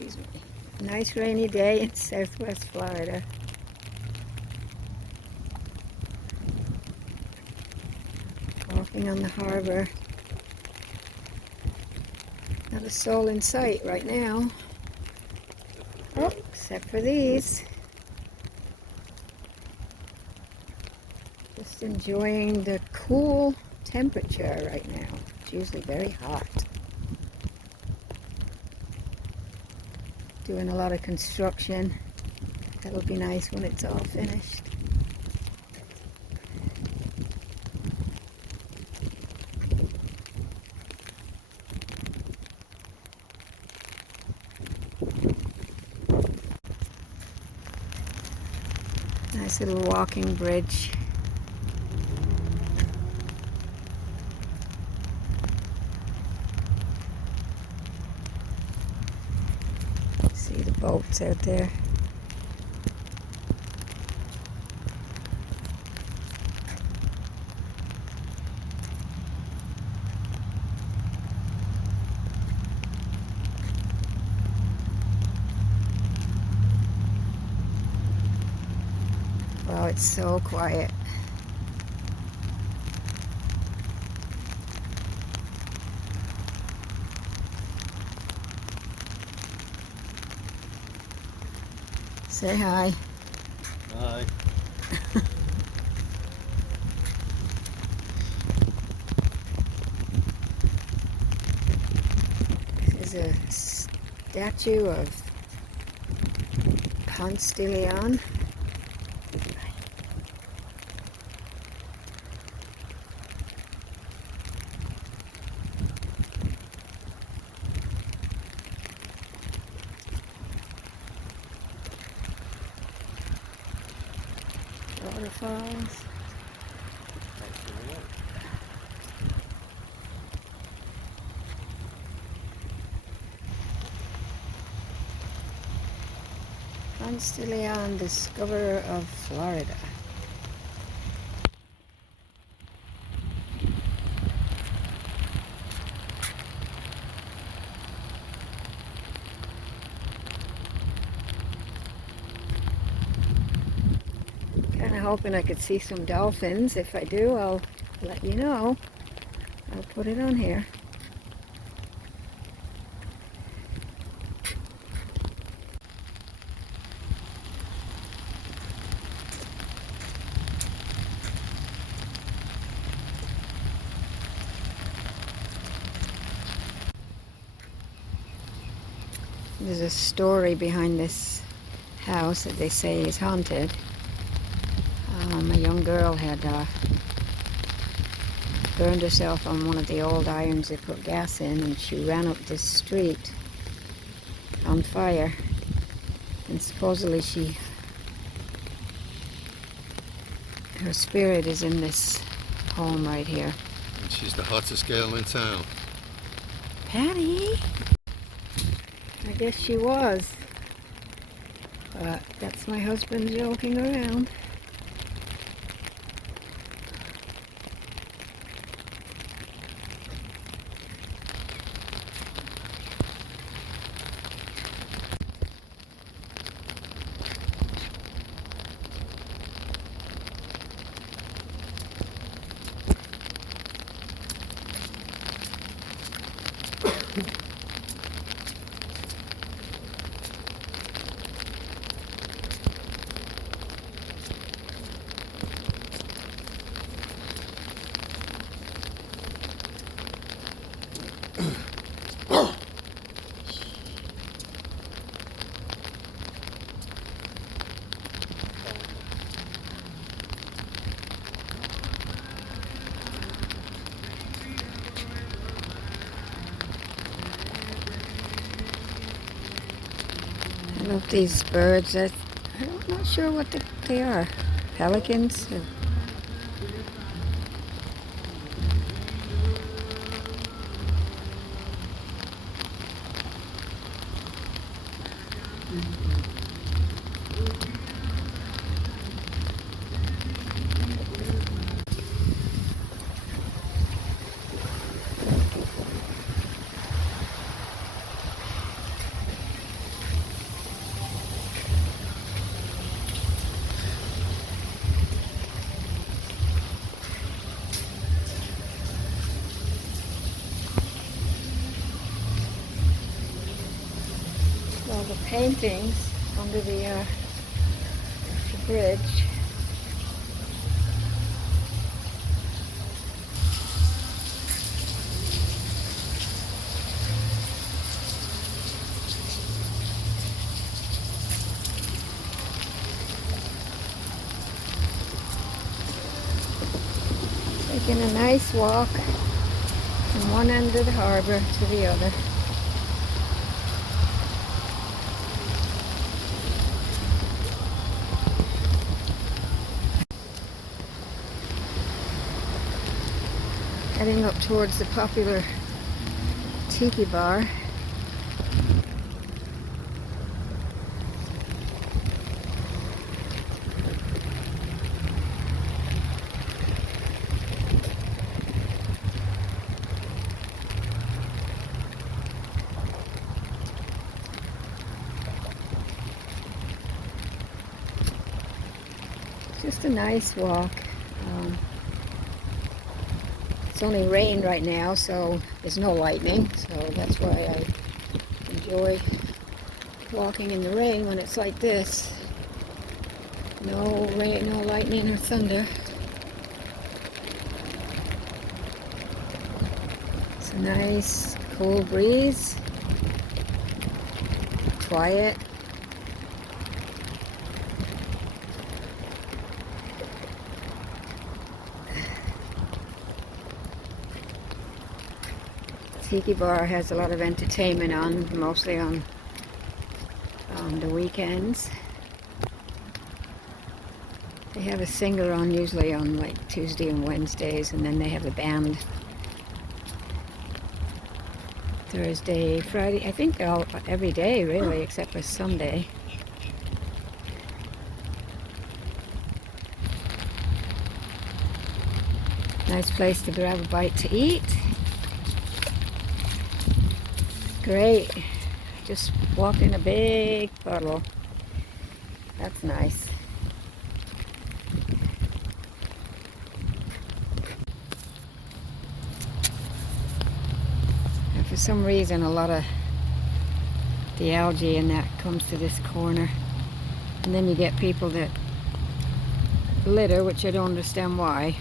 Excuse me. Nice rainy day in southwest Florida. Walking on the harbor. Not a soul in sight right now. Oh, except for these. Just enjoying the cool temperature right now. It's usually very hot. Doing a lot of construction. That'll be nice when it's all finished. Nice little walking bridge. See the boats out there. Wow, it's so quiet. Say hi. Hi. This is a statue of Ponce de Leon. Waterfalls. Ponce de Leon, discoverer of Florida. Kind of hoping I could see some dolphins. If I do, I'll let you know. I'll put it on here. There's a story behind this house that they say is haunted. A young girl had burned herself on one of the old irons they put gas in, and she ran up this street on fire. And supposedly her spirit is in this home right here. And she's the hottest girl in town. Patty! I guess she was. But that's my husband joking around. I love these birds. I'm not sure what they are. Pelicans? the paintings under the bridge. Taking a nice walk from one end of the harbor to the other. Heading up towards the popular tiki bar. Just a nice walk. It's only rain right now, so there's no lightning, so that's why I enjoy walking in the rain when it's like this. No rain, no lightning or thunder. It's a nice cool breeze. Quiet. Tiki bar has a lot of entertainment on, mostly on the weekends. They have a singer on usually on like Tuesday and Wednesdays, and then they have a band Thursday, Friday. I think they're all every day really, except for Sunday. Nice place to grab a bite to eat. Great. Just walked in a big puddle. That's nice. And for some reason, a lot of the algae in that comes to this corner. And then you get people that litter, which I don't understand why.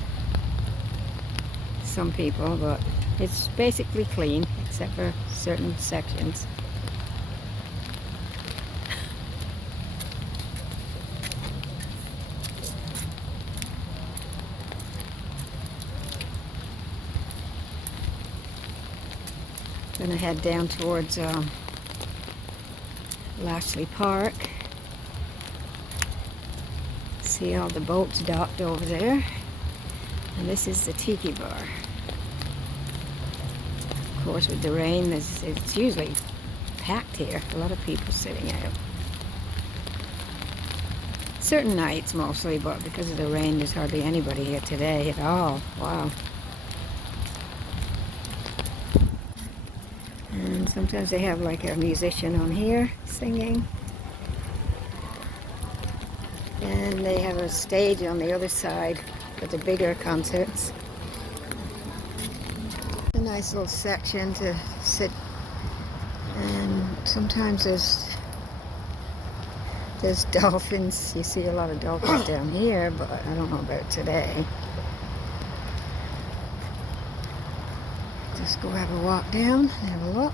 Some people, but it's basically clean, except for certain sections. Gonna head down towards Lashley Park. See all the boats docked over there. And this is the tiki bar. Of course, with the rain, it's usually packed here. A lot of people sitting out. Certain nights mostly, but because of the rain, there's hardly anybody here today at all. Wow. And sometimes they have like a musician on here singing. And they have a stage on the other side for the bigger concerts. A nice little section to sit, and sometimes there's dolphins. You see a lot of dolphins down here, but I don't know about today. Just go have a walk down and have a look.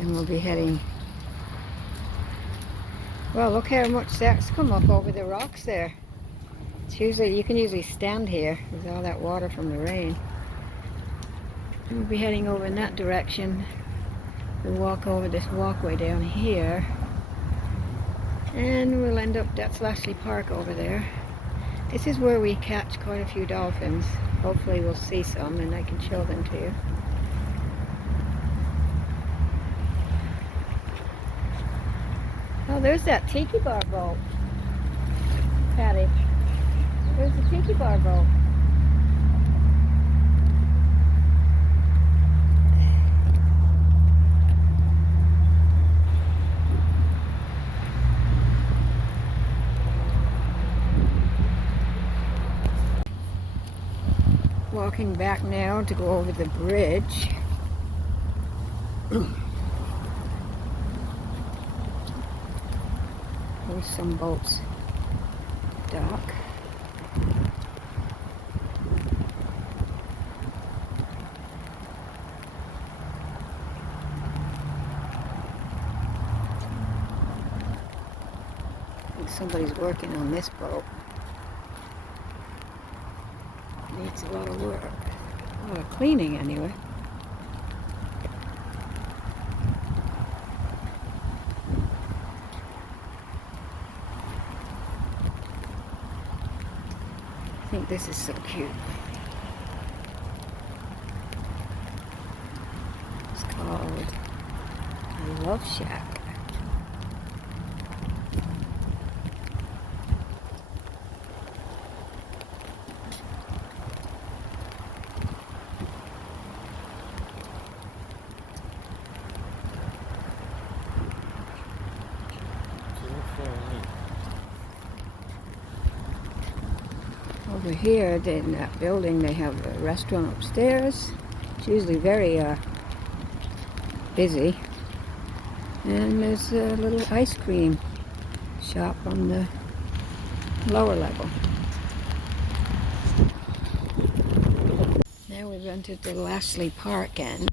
And we'll be heading, well, look how much that's come up over the rocks there. It's usually, you can usually stand here with all that water from the rain. And we'll be heading over in that direction. We'll walk over this walkway down here. And we'll end up, that's Lashley Park over there. This is where we catch quite a few dolphins. Hopefully we'll see some and I can show them to you. Oh, there's that tiki bar boat, Patty. There's the tiki bar boat. walking back now to go over the bridge. There's some boats dock. I think somebody's working on this boat. Needs a lot of work. A lot of cleaning anyway. I think this is so cute. It's called a Love Shack. Over here in that building they have a restaurant upstairs. It's usually very busy. And there's a little ice cream shop on the lower level. Now we've entered the Lashley Park end.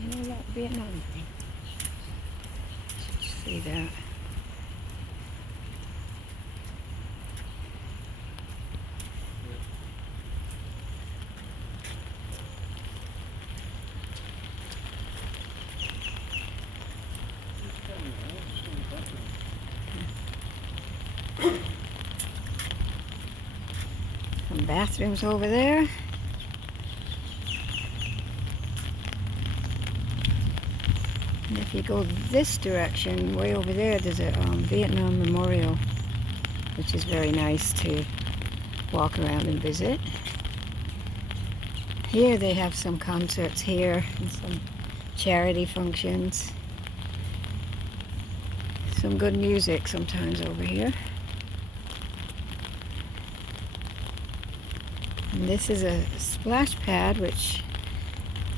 You know that Vietnam thing? See that? Some bathrooms over there. And if you go this direction, way over there, there's a Vietnam Memorial, which is very nice to walk around and visit. Here they have some concerts here and some charity functions. Some good music sometimes over here. And this is a splash pad, which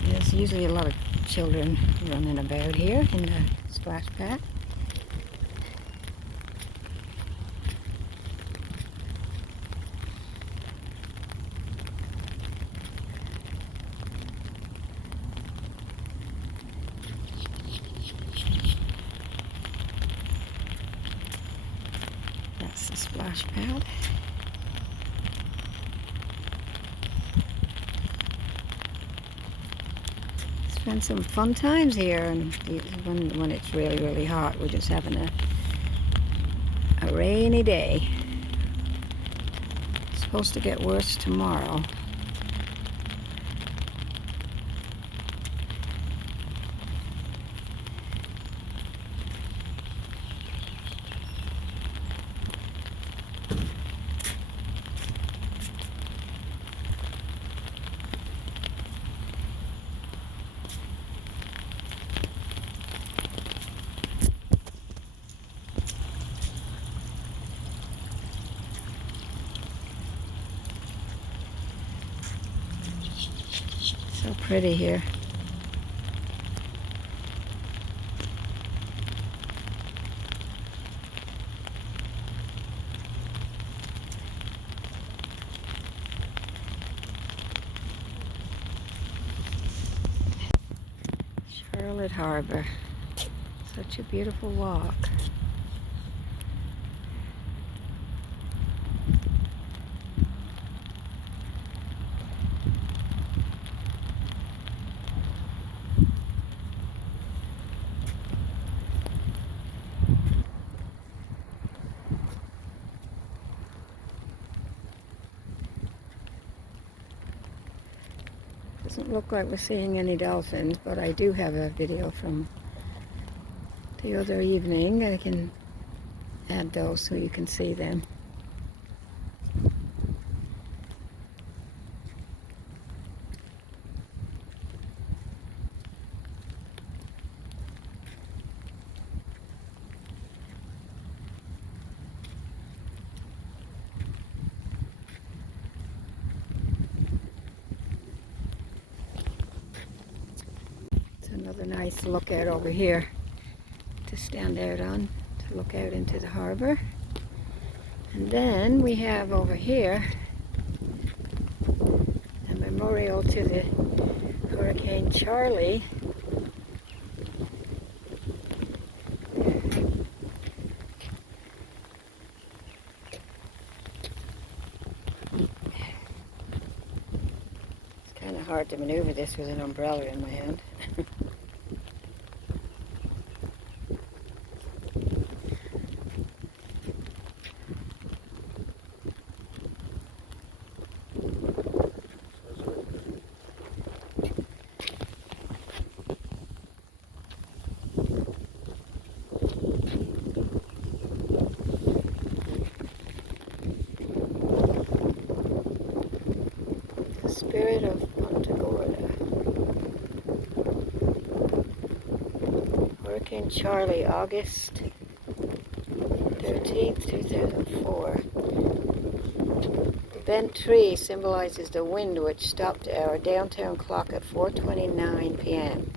there's usually a lot of children running about here in the splash pad. That's the splash pad. Spend some fun times here, and when it's really, really hot, we're just having a rainy day. It's supposed to get worse tomorrow. So pretty here. Charlotte Harbor. Such a beautiful walk. Doesn't look like we're seeing any dolphins, but I do have a video from the other evening. I can add those so you can see them. Another nice lookout over here to stand out on, to look out into the harbor. And then we have over here a memorial to the Hurricane Charlie. It's kind of hard to maneuver this with an umbrella in my hand. Spirit of Punta Gorda. Hurricane Charlie, August 13th, 2004. The bent tree symbolizes the wind which stopped our downtown clock at 4:29 p.m.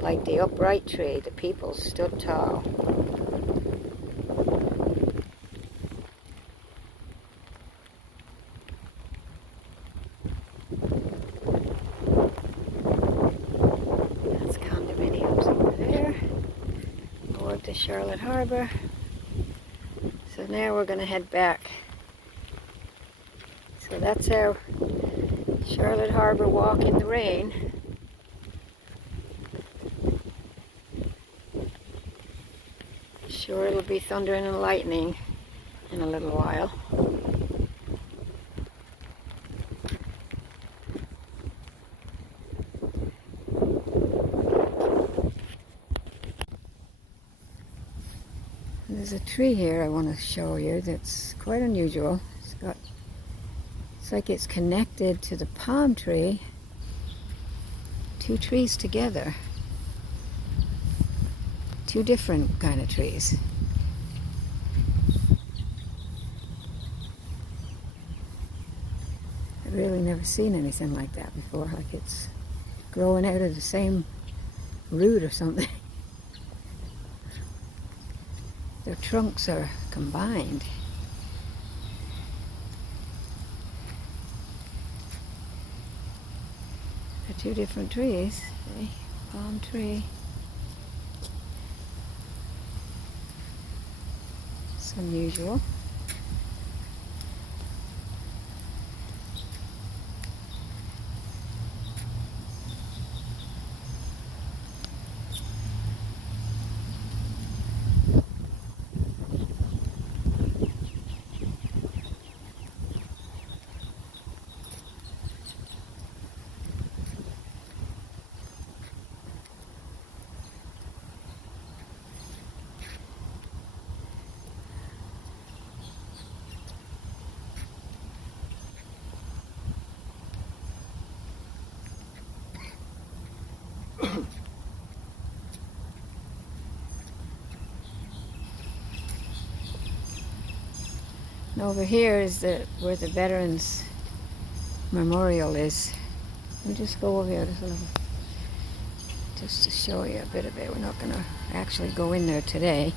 Like the upright tree, the people stood tall. To Charlotte Harbor. So now we're going to head back. So that's our Charlotte Harbor walk in the rain. Sure, it'll be thundering and lightning in a little while. There's a tree here I want to show you that's quite unusual. It's like it's connected to the palm tree. Two trees together. Two different kind of trees. I've really never seen anything like that before. Like it's growing out of the same root or something. Their trunks are combined. They're two different trees. See? Palm tree. It's unusual. And over here is where the Veterans Memorial is. We'll just go over here just to show you a bit of it. We're not going to actually go in there today.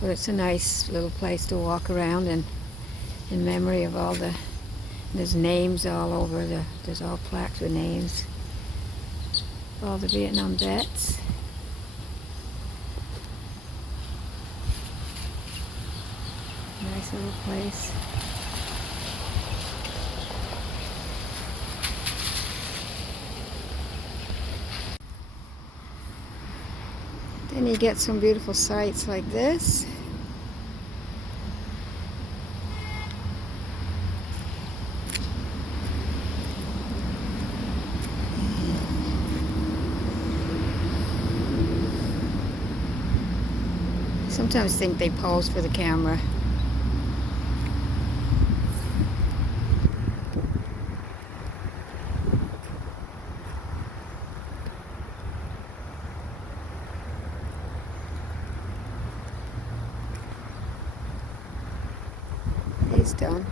But it's a nice little place to walk around and in memory of all there's names all over, there's all plaques with names of all the Vietnam vets. Nice little place. Then you get some beautiful sights like this. Sometimes think they pose for the camera. He's done.